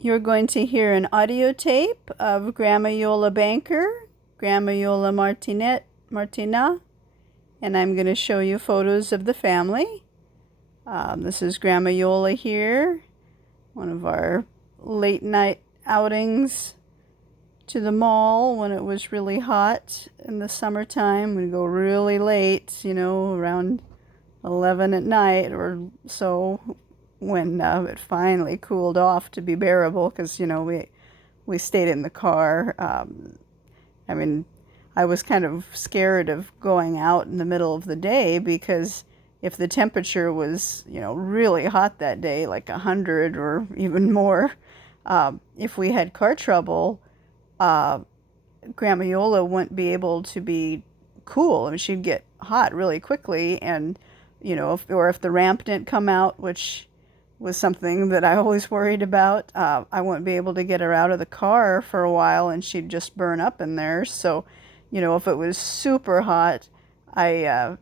You're going to hear an audio tape of Grandma Iole Banker, Grandma Iole Martinat, and I'm going to show you photos of the family. This is Grandma Iole here, one of our late night outings to the mall when it was really hot in the summertime. We'd go really late, around 11 at night or so, when it finally cooled off to be bearable, because we stayed in the car. I mean, I was kind of scared of going out in the middle of the day, because if the temperature was really hot that day, like 100 or even more, if we had car trouble, Grandma Iole wouldn't be able to be cool. I mean, she'd get hot really quickly, and if the ramp didn't come out, which was something that I always worried about, I wouldn't be able to get her out of the car for a while, and she'd just burn up in there. So, if it was super hot, I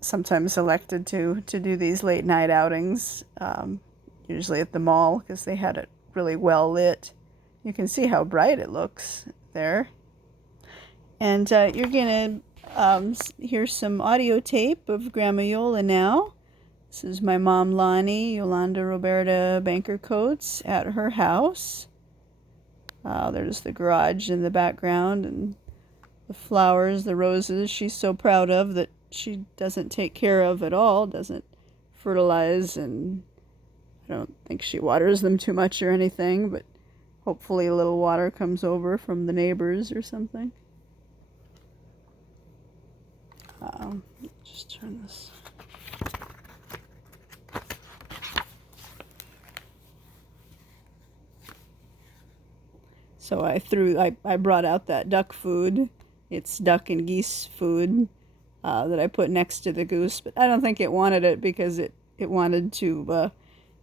sometimes elected to do these late night outings, usually at the mall, because they had it really well lit. You can see how bright it looks there. And you're going to hear some audio tape of Grandma Iole now. This is my mom, Lonnie, Yolanda Roberta Banker Coates, at her house. There's the garage in the background, and the flowers, the roses she's so proud of that she doesn't take care of at all, doesn't fertilize, and I don't think she waters them too much or anything, but hopefully a little water comes over from the neighbors or something. Just turn this. So I brought out that duck food. It's duck and geese food that I put next to the goose, but I don't think it wanted it, because it wanted to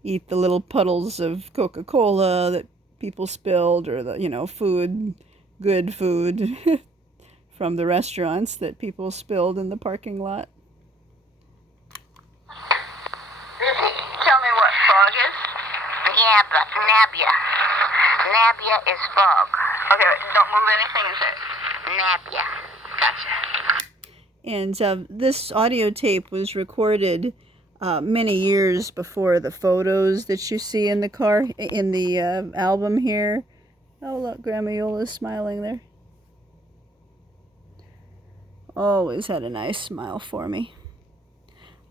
eat the little puddles of Coca-Cola that people spilled, or the good food from the restaurants that people spilled in the parking lot. Tell me what fog is? Yeah, but Nabia. Nabia is fog. Okay, don't move anything, is it? Nabia. Gotcha. And this audio tape was recorded many years before the photos that you see in the album here. Oh, look, Grandma Iole's smiling there. Always had a nice smile for me.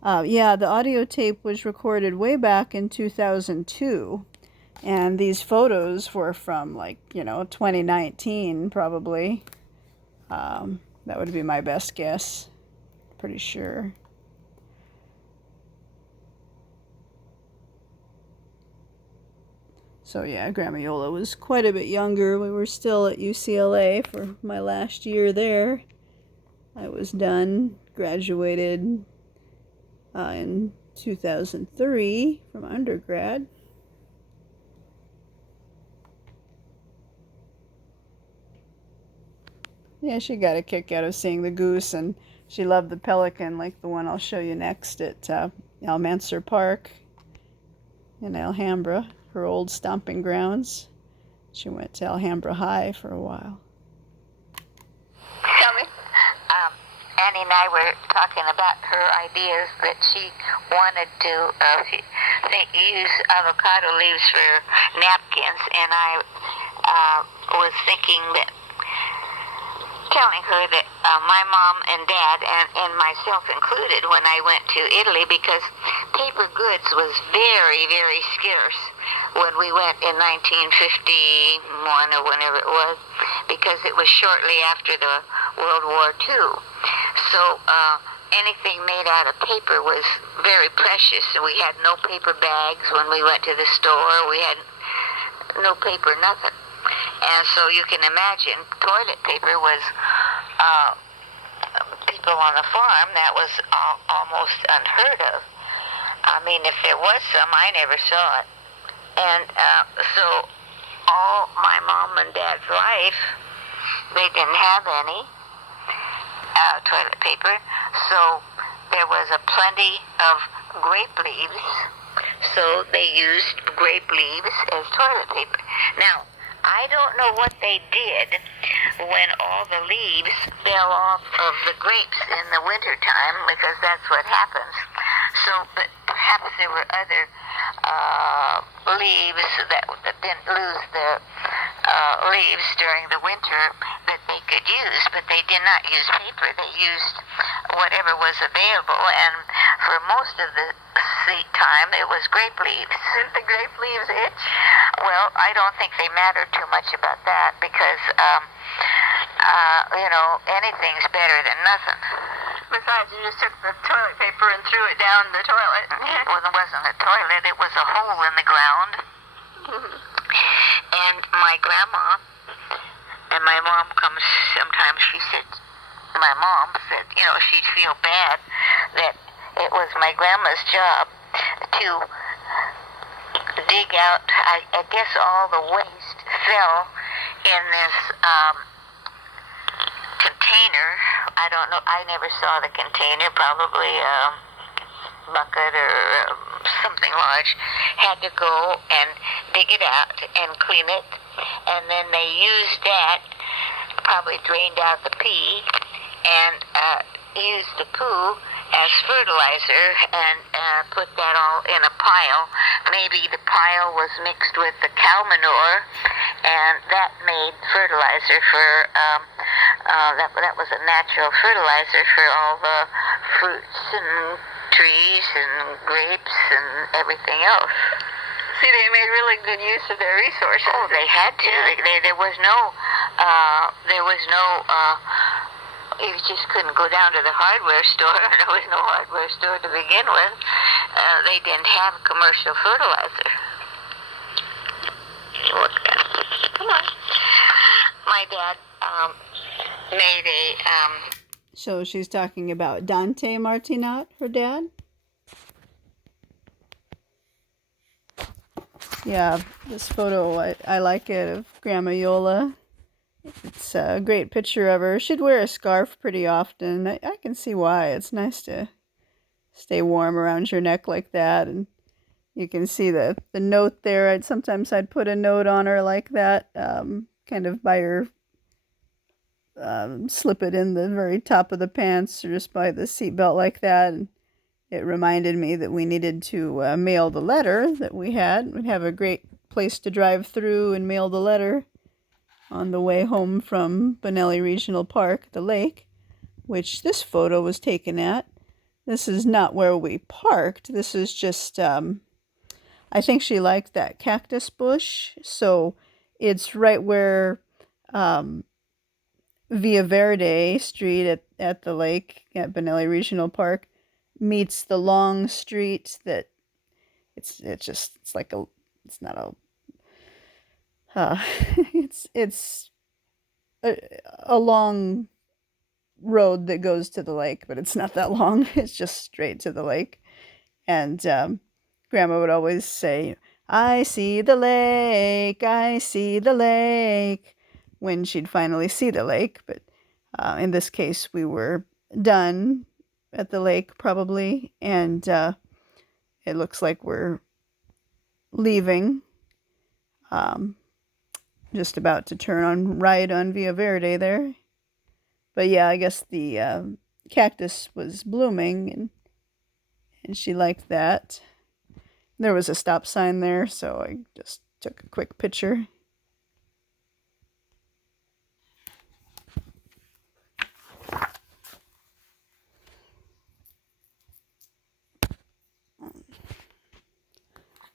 Yeah, the audio tape was recorded way back in 2002. And these photos were from 2019 probably. That would be my best guess. Pretty sure. So yeah, Grandma Iole was quite a bit younger. We were still at UCLA for my last year there. I was done, graduated in 2003 from undergrad. Yeah, she got a kick out of seeing the goose, and she loved the pelican, like the one I'll show you next at Almancer Park in Alhambra, her old stomping grounds. She went to Alhambra High for a while. Tell me. Annie and I were talking about her ideas that she wanted to use avocado leaves for napkins, and I was thinking that, telling her that my mom and dad, and myself included, when I went to Italy, because paper goods was very, very scarce when we went in 1951 or whenever it was, because it was shortly after the World War II. So anything made out of paper was very precious. We had no paper bags when we went to the store. We had no paper, nothing. And so you can imagine, toilet paper was, people on the farm, that was almost unheard of. I mean, if there was some, I never saw it. And so all my mom and dad's life, they didn't have any toilet paper. So there was a plenty of grape leaves so they used grape leaves as toilet paper. Now, I don't know what they did when all the leaves fell off of the grapes in the wintertime, because that's what happens. So, but perhaps there were other leaves that didn't lose their leaves during the winter that they could use, but they did not use paper. They used whatever was available, and for most of the time it was grape leaves. Didn't the grape leaves itch? Well, I don't think they matter too much about that, because anything's better than nothing. Besides, you just took the toilet paper and threw it down the toilet. Well, it wasn't a toilet, it was a hole in the ground. And my grandma, and my mom comes sometimes, my mom said, she'd feel bad that it was my grandma's job to dig out, I guess all the waste fell in this container. I don't know, I never saw the container, probably a bucket or something large. Had to go and dig it out and clean it, and then they used that, probably drained out the pee, and used the poo as fertilizer, and put that all in a pile. Maybe the pile was mixed with the cow manure, and that made fertilizer for that was a natural fertilizer for all the fruits and trees and grapes and everything else. See, they made really good use of their resources. Oh, they had to. Yeah. There was no, you just couldn't go down to the hardware store. There was no hardware store to begin with. They didn't have commercial fertilizer. Come on. My dad made a... So she's talking about Dante Martinat, her dad? Yeah, this photo, I like it, of Grandma Iole. It's a great picture of her. She'd wear a scarf pretty often. I can see why. It's nice to stay warm around your neck like that. And you can see the note there. Sometimes I'd put a note on her like that, kind of by her, slip it in the very top of the pants or just by the seatbelt like that. And it reminded me that we needed to mail the letter that we had. We'd have a great place to drive through and mail the letter on the way home from Benelli Regional Park, the lake, which this photo was taken at. This is not where we parked. This is just, I think she liked that cactus bush. So it's right where Via Verde Street at the lake at Benelli Regional Park meets the long street that it's a long road that goes to the lake, but it's not that long. It's just straight to the lake. And Grandma would always say, "I see the lake, I see the lake," when she'd finally see the lake. But in this case, we were done at the lake probably, and it looks like we're leaving, just about to turn on right on Via Verde there. But yeah, I guess the cactus was blooming, and she liked that. There was a stop sign there, so I just took a quick picture.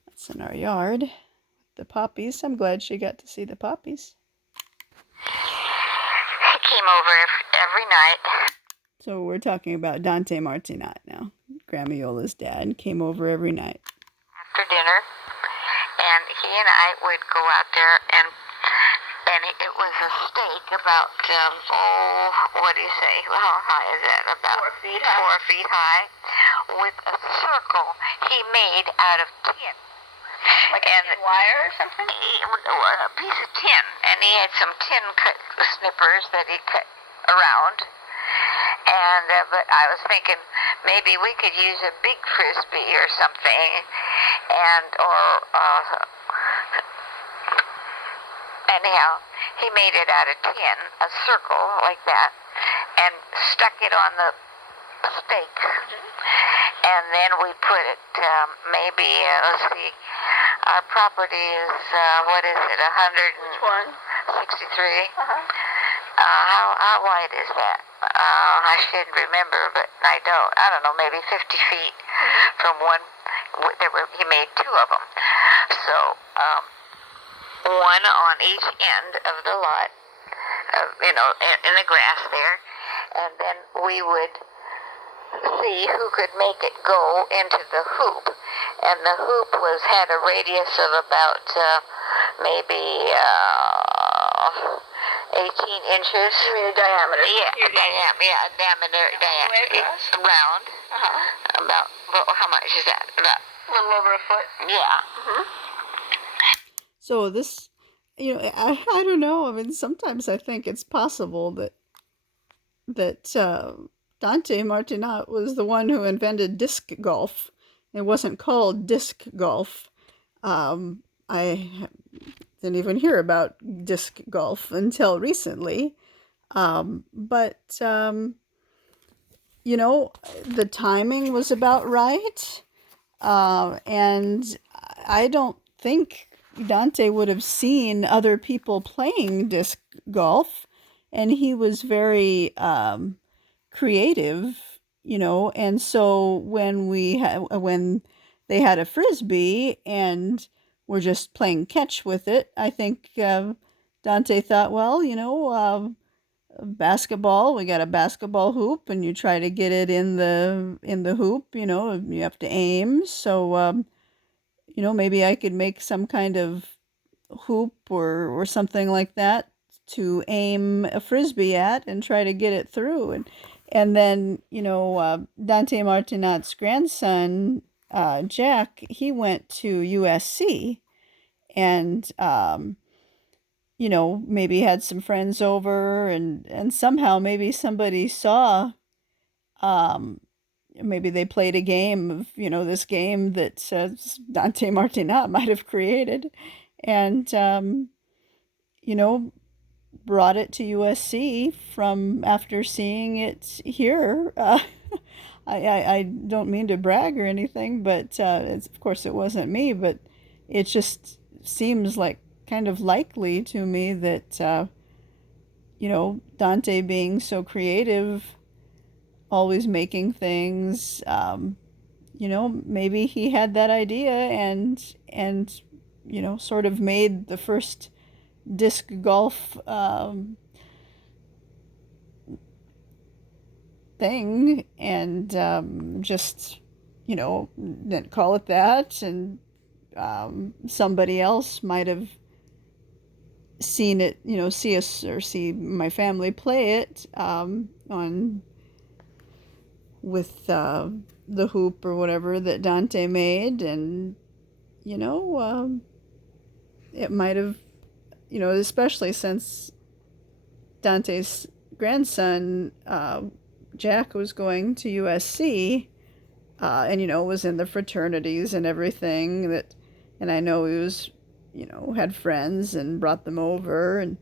That's in our yard. The poppies. I'm glad she got to see the poppies. He came over every night. So we're talking about Dante Martinat now. Grandma Iole's dad came over every night. After dinner, and he and I would go out there, and it was a stake about, what do you say? Well, how high is that? About 4 feet high. 4 feet high, with a circle he made out of tin. Like a wire or something? A piece of tin, and he had some tin snippers that he cut around. And but I was thinking maybe we could use a big frisbee or something and or anyhow, he made it out of tin, a circle like that, and stuck it on the stake. And then we put it, maybe, let's see, our property is, what is it, Which one? 163? Uh-huh. How wide is that? I should remember, but I don't know, maybe 50 feet from one. He made two of them. So, one on each end of the lot, in the grass there, and then we would see who could make it go into the hoop. And the hoop had a radius of about maybe 18 inches. You mean a diameter? Yeah, a diameter. It's round. About, how much is that? About A little over a foot. yeah. So this, I don't know. I mean, sometimes I think it's possible that Dante Martinat was the one who invented disc golf. It wasn't called disc golf. I didn't even hear about disc golf until recently. But the timing was about right. And I don't think Dante would have seen other people playing disc golf. And he was very creative, and so when they had a frisbee and were just playing catch with it, I think Dante thought, well, basketball, we got a basketball hoop, and you try to get it in the hoop, you have to aim. So maybe I could make some kind of hoop or something like that to aim a frisbee at and try to get it through. And then Dante Martinat's grandson, Jack, he went to USC, and maybe had some friends over, and somehow maybe somebody saw, maybe they played a game of, this game that Dante Martinat might have created, and brought it to USC from after seeing it here. I don't mean to brag or anything, but of course it wasn't me, but it just seems like kind of likely to me that Dante being so creative, always making things, maybe he had that idea and sort of made the first disc golf thing, and just didn't call it that, and somebody else might have seen it, see us or see my family play it on with the hoop or whatever that Dante made, and it might have, especially since Dante's grandson, Jack, was going to USC, and was in the fraternities and everything, and I know he was, had friends and brought them over, and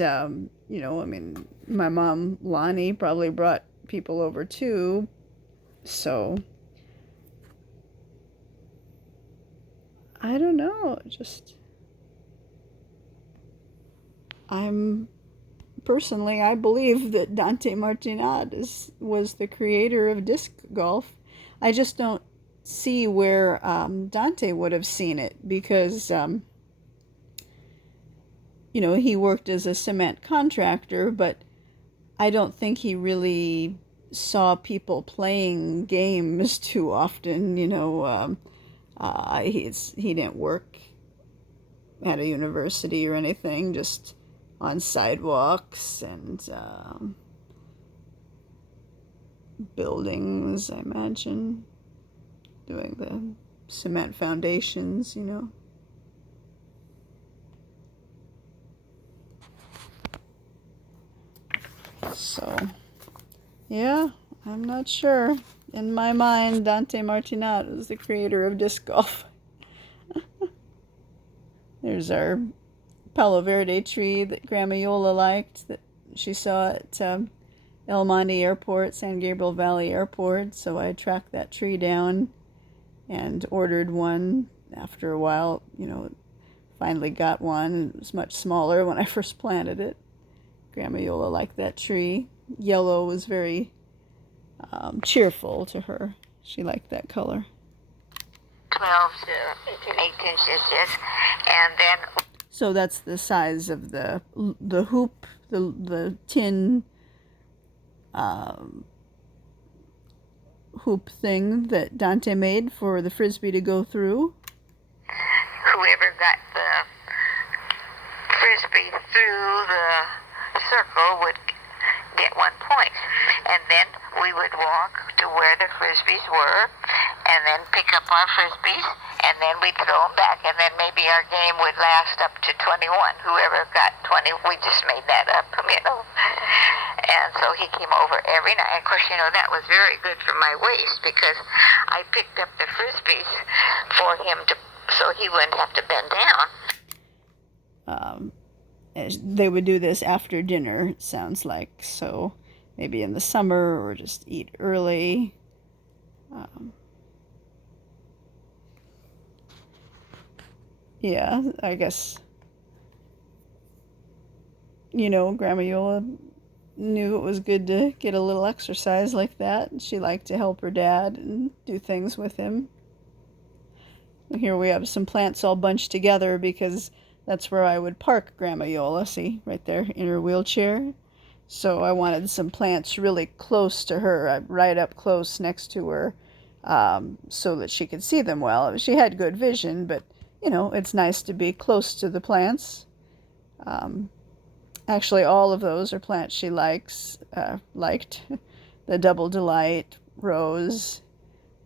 I mean, my mom Lonnie probably brought people over too, so I don't know, just I believe that Dante Martinat was the creator of disc golf. I just don't see where Dante would have seen it, because he worked as a cement contractor, but I don't think he really saw people playing games too often. He didn't work at a university or anything, just on sidewalks and buildings, I imagine, doing the cement foundations, So, yeah, I'm not sure. In my mind, Dante Martinat was the creator of disc golf. There's our Palo Verde tree that Grandma Iole liked, that she saw at El Monte Airport, San Gabriel Valley Airport. So I tracked that tree down and ordered one. After a while, finally got one. It was much smaller when I first planted it. Grandma Iole liked that tree. Yellow was very cheerful to her. She liked that color. 12 to 8 inches, yes. And then... So that's the size of the hoop, the tin hoop thing that Dante made for the Frisbee to go through. Whoever got the Frisbee through the circle would get 1 point. And then we would walk to where the Frisbees were, and then pick up our Frisbees, and then we'd throw them back, and then maybe our game would last up to 21. Whoever got 20, we just made that up, And so he came over every night. Of course, that was very good for my waist, because I picked up the Frisbees for him so he wouldn't have to bend down. They would do this after dinner, it sounds like. So maybe in the summer, or just eat early. Yeah, I guess, Grandma Iole knew it was good to get a little exercise like that. She liked to help her dad and do things with him. Here we have some plants all bunched together because that's where I would park Grandma Iole, see, right there in her wheelchair. So I wanted some plants really close to her, right up close next to her, so that she could see them well. She had good vision, but, it's nice to be close to the plants. Actually, all of those are plants she liked. The Double Delight, rose,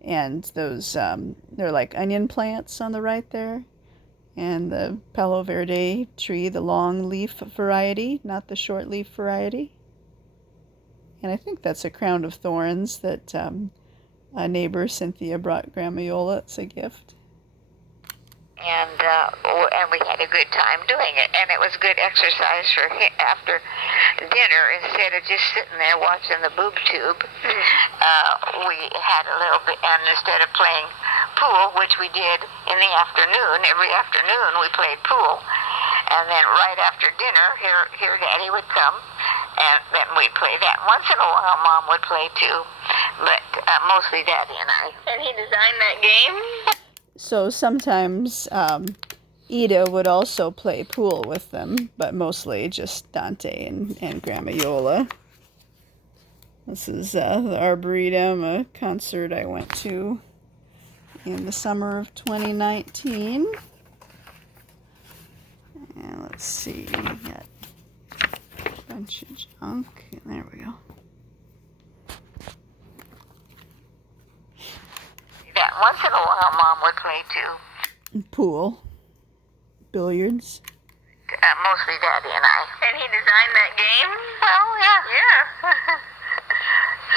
and those, they're like onion plants on the right there. And the Palo Verde tree, the long leaf variety, not the short leaf variety. And I think that's a crown of thorns that a neighbor, Cynthia, brought Grandma Iole as a gift. And we had a good time doing it, and it was good exercise for him after dinner. Instead of just sitting there watching the boob tube, we had a little bit, and instead of playing pool, which we did in the afternoon, every afternoon we played pool, and then right after dinner, here Daddy would come, and then we'd play that. Once in a while, Mom would play too, but mostly Daddy and I. And he designed that game? So sometimes Ida would also play pool with them, but mostly just Dante and Grandma Iole. This is the Arboretum, a concert I went to in the summer of 2019. And let's see, we got a bunch of junk. There we go. That once in a while, Mom would play too. Pool, billiards. Mostly Daddy and I. And he designed that game? Well, yeah. Yeah.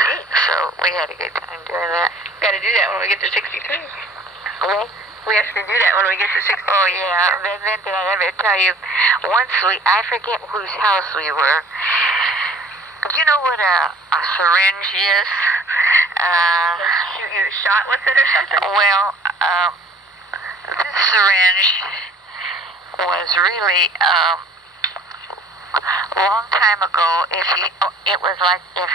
Neat. So we had a good time doing that. Got to do that when we get to 63. Okay. We have to do that when we get to 63. Oh, yeah. Then did I ever tell you, once I forget whose house we were. Do you know what a syringe is? You shot with it or something? Well, this syringe was really a long time ago. It was like if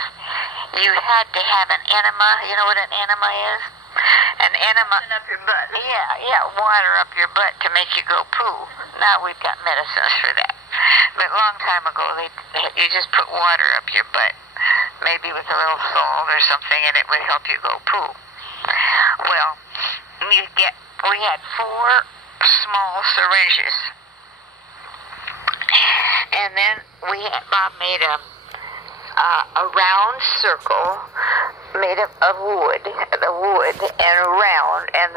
you had to have an enema. You know what an enema is? An enema. Up your butt. Yeah, water up your butt to make you go poo. Now we've got medicines for that. But a long time ago, you just put water up your butt, maybe with a little salt or something, and it would help you go poo. Well, we had 4 small syringes, and then Bob made a round circle made of wood, and round, and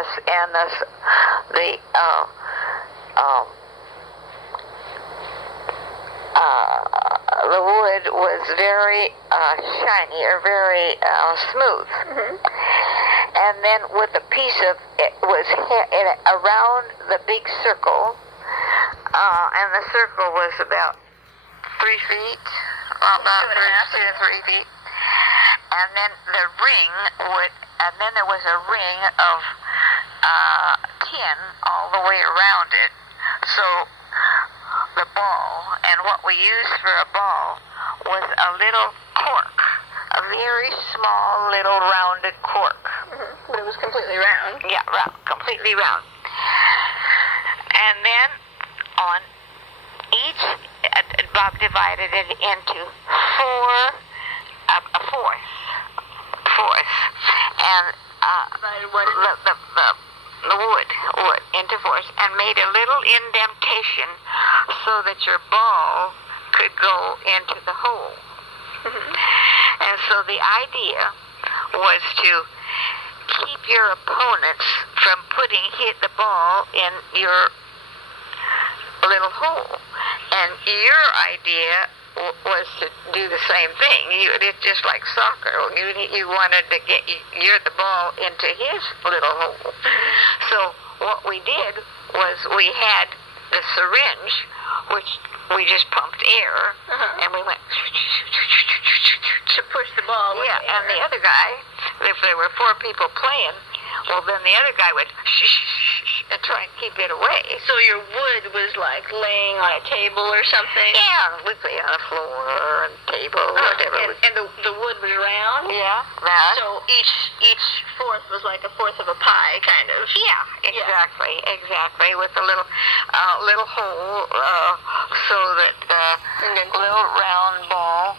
the wood was very shiny or very smooth. And then with a piece of it was around the big circle, and the circle was about 3 feet, about 3 feet. And then the ring and then there was a ring of tin all the way around it. So the ball, and what we used for a ball was a little cork, a very small little rounded cork. But it was completely round. Yeah, round, completely round. And then on each, Bob divided it into a fourth, and Divided what? the wood into fourths, and made a little indentation so that your ball could go into the hole. And so the idea was to keep your opponents from hit the ball in your little hole. And your idea was to do the same thing. It's just like soccer. You wanted to get the ball into his little hole. So what we did was we had the syringe, which we just pumped air, and we went To push the ball with yeah, the air. and the other guy, if there were 4 people playing, well, then the other guy would and try and keep it away. So your wood was like laying on a table or something? Yeah, we'd lay on the floor and table, whatever. And the wood was round? Yeah, round. So each fourth was like a fourth of a pie, kind of. Yeah, exactly, with a little hole, so that little round ball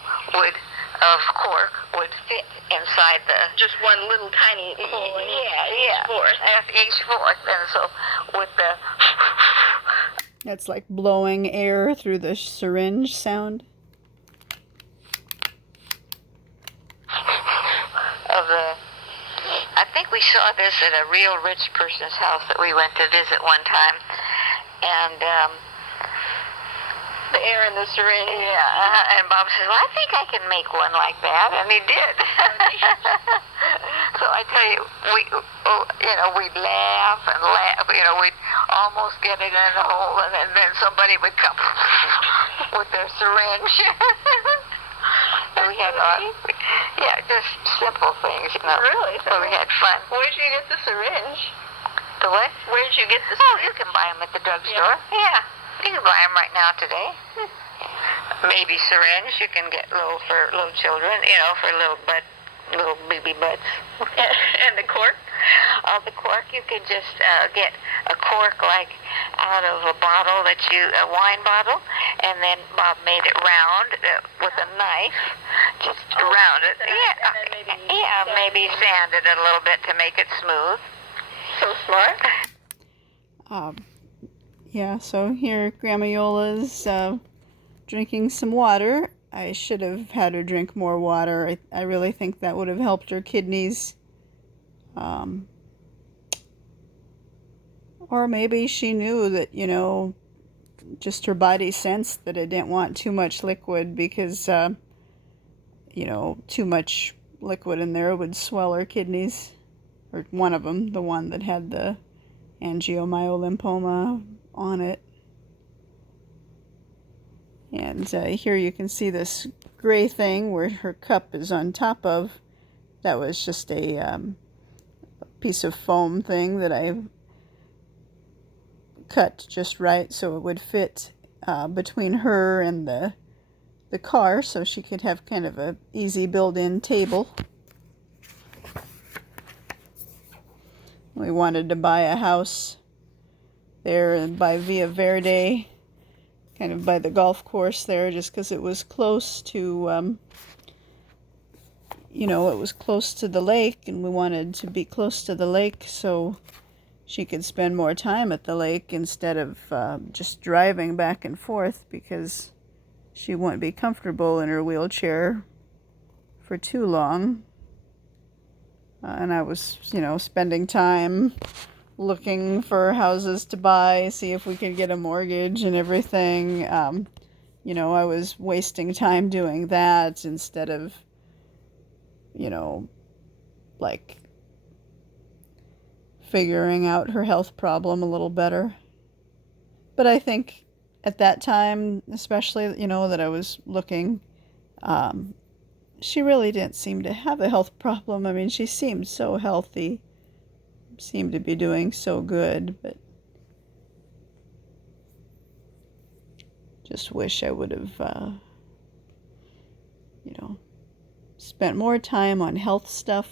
of cork would fit inside the. Just one little tiny hole in each fourth. Each fourth, and so with the. That's like blowing air through the syringe sound. I think we saw this at a real rich person's house that we went to visit one time, and The air in the syringe. yeah, and Bob says, "Well, I think I can make one like that," and he did. So I tell you, we'd laugh and laugh. We'd almost get it in the hole, and then somebody would come with their syringe. We had just simple things, Really? So we had fun. Where'd you get the syringe? The what? Where'd you get the Oh, syringe? you can buy them at the drugstore. Yeah, you can buy them right now today. Maybe syringe you can get for little children, for little baby butts. And the cork? The cork, you can just get a cork like out of a bottle a wine bottle, and then Bob made it round with a knife, just around it. And then Maybe sand it a little bit to make it smooth. So smart. Yeah, so here Grandma Iola's drinking some water. I should have had her drink more water. I really think that would have helped her kidneys. Or maybe she knew that, just her body sensed that it didn't want too much liquid because, too much liquid in there would swell her kidneys. Or one of them, the one that had the angiomyolymphoma on it. And here you can see this gray thing where her cup is on top of. That was just a piece of foam thing that I cut just right so it would fit between her and the car, so she could have kind of a easy built-in table. We wanted to buy a house there by Via Verde, kind of by the golf course there, just because it was close to, it was close to the lake, and we wanted to be close to the lake so she could spend more time at the lake instead of just driving back and forth, because she wouldn't be comfortable in her wheelchair for too long. And I was, spending time looking for houses to buy, see if we could get a mortgage and everything. you know, I was wasting time doing that instead of, you know, like figuring out her health problem a little better. But I think at that time, especially, you know, that I was looking, she really didn't seem to have a health problem. I mean, she seemed so healthy, seemed to be doing so good, but just wish I would have, you know, spent more time on health stuff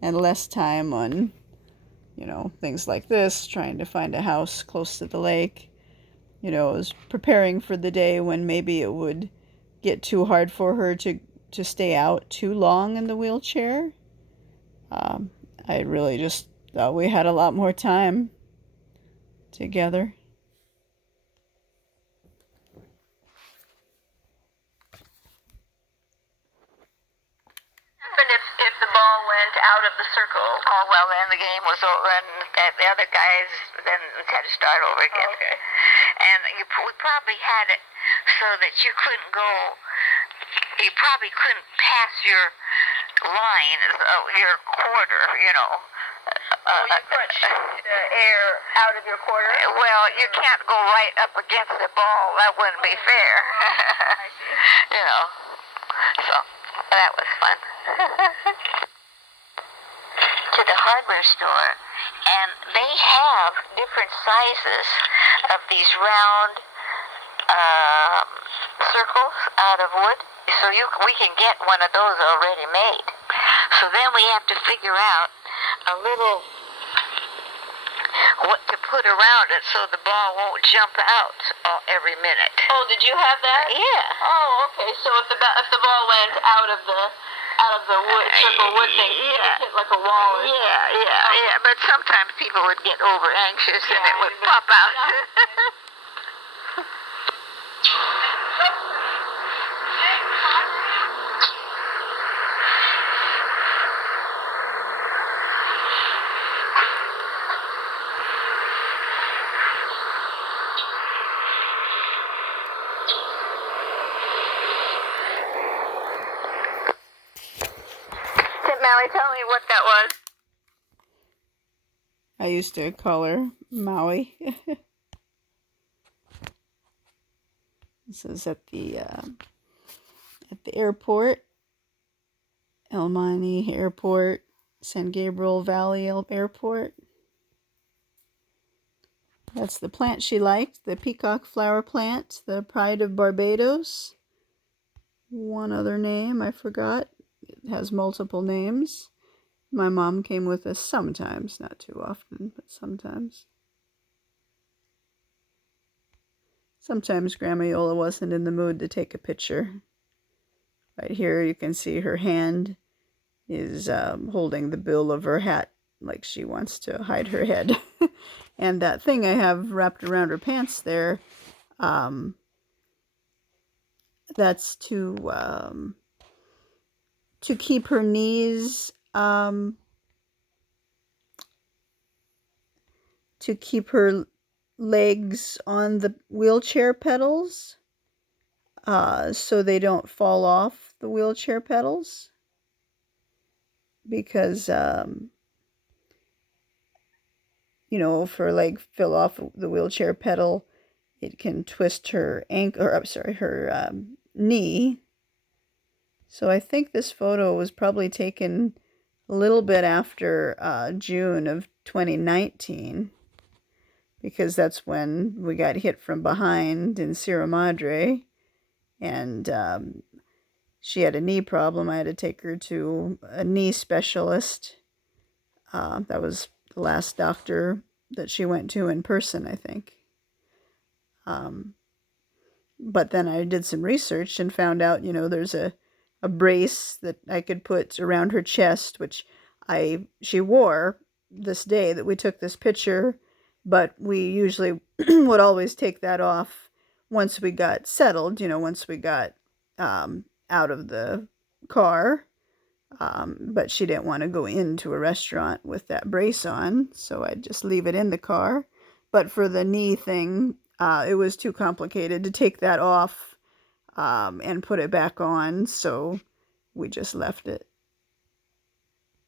and less time on, you know, things like this, trying to find a house close to the lake. You know, I was preparing for the day when maybe it would get too hard for her to stay out too long in the wheelchair. I really just thought we had a lot more time together. Even if the ball went out of the circle. Oh, well, then the game was over, and the other guys then had to start over again. Oh, okay. And we probably had it so that you couldn't go, you probably couldn't pass your line, your quarter, you know. You couldn't shoot the air out of your quarter? Well, you can't go right up against the ball. That wouldn't be fair. I see. You know. So, that was fun. To the hardware store, and they have different sizes of these round circles out of wood. So we can get one of those already made. So then we have to figure out a little what to put around it so the ball won't jump out every minute. Oh, did you have that? Yeah. Oh, okay. So if the ball went out of the wood circle wood thing, it hit like a wall or something. Yeah. But sometimes people would get over anxious and it would pop out. Maui, tell me what that was. I used to call her Maui. This is at the airport, El Monte Airport, San Gabriel Valley Airport. That's the plant she liked, the peacock flower plant, the pride of Barbados. One other name I forgot. It has multiple names. My mom came with us sometimes, not too often, but sometimes. Sometimes Grandma Iole wasn't in the mood to take a picture. Right here you can see her hand is holding the bill of her hat like she wants to hide her head. And that thing I have wrapped around her pants there, that's to keep her knees, to keep her legs on the wheelchair pedals, so they don't fall off the wheelchair pedals, because you know, if her leg fell off the wheelchair pedal, it can twist her ankle, or I'm sorry, her knee. So I think this photo was probably taken a little bit after June of 2019, because that's when we got hit from behind in Sierra Madre, and she had a knee problem. I had to take her to a knee specialist. That was the last doctor that she went to in person, I think. But then I did some research and found out, you know, there's a brace that I could put around her chest, which she wore this day that we took this picture, but we usually would always take that off once we got settled, you know, once we got out of the car. But she didn't want to go into a restaurant with that brace on, so I'd just leave it in the car. But for the knee thing, it was too complicated to take that off and put it back on, so we just left it.